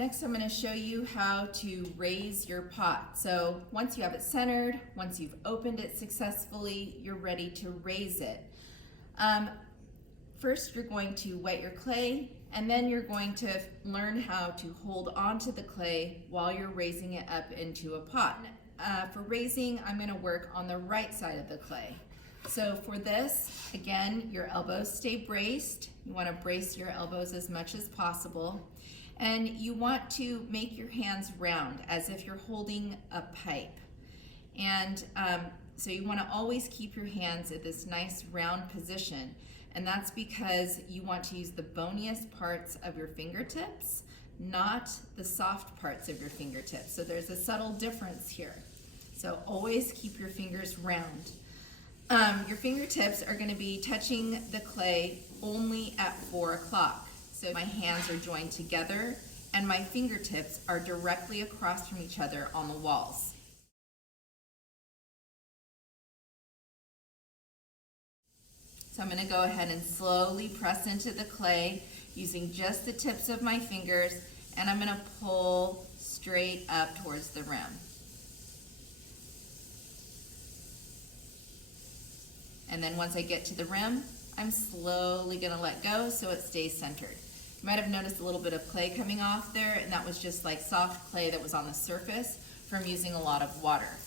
Next, I'm going to show you how to raise your pot. So once you have it centered, once you've opened it successfully, you're ready to raise it. First, you're going to wet your clay, and then you're going to learn how to hold onto the clay while you're raising it up into a pot. For raising, I'm going to work on the right side of the clay. So for this, again, your elbows stay braced. You want to brace your elbows as much as possible. And you want to make your hands round as if you're holding a pipe. And so you want to always keep your hands at this nice round position. And that's because you want to use the boniest parts of your fingertips, not the soft parts of your fingertips. So there's a subtle difference here. So always keep your fingers round. Your fingertips are going to be touching the clay only at 4 o'clock. So my hands are joined together and my fingertips are directly across from each other on the walls. So I'm going to go ahead and slowly press into the clay using just the tips of my fingers, and I'm going to pull straight up towards the rim. And then once I get to the rim, I'm slowly going to let go so it stays centered. You might have noticed a little bit of clay coming off there, and that was just like soft clay that was on the surface from using a lot of water.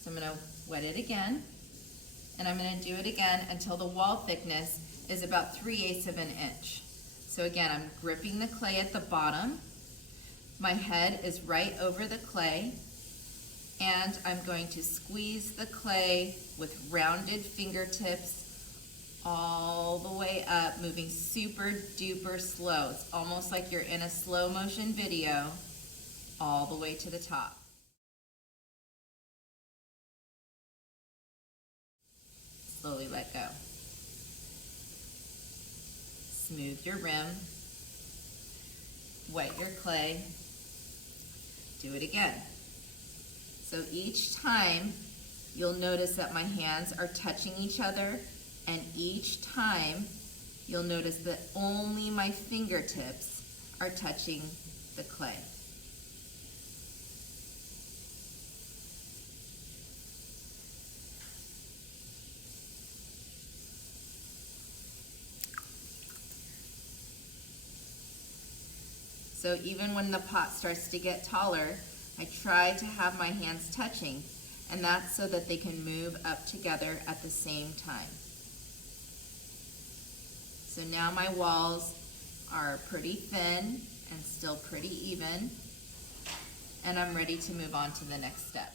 So I'm going to wet it again, and I'm going to do it again until the wall thickness is about 3/8 of an inch. So again, I'm gripping the clay at the bottom. My head is right over the clay, and I'm going to squeeze the clay with rounded fingertips all the way up, moving super duper slow. It's almost like you're in a slow motion video, all the way to the top. Slowly let go. Smooth your rim. Wet your clay. Do it again. So each time, you'll notice that my hands are touching each other, and each time, you'll notice that only my fingertips are touching the clay. So even when the pot starts to get taller, I try to have my hands touching, and that's so that they can move up together at the same time. So now my walls are pretty thin and still pretty even, and I'm ready to move on to the next step.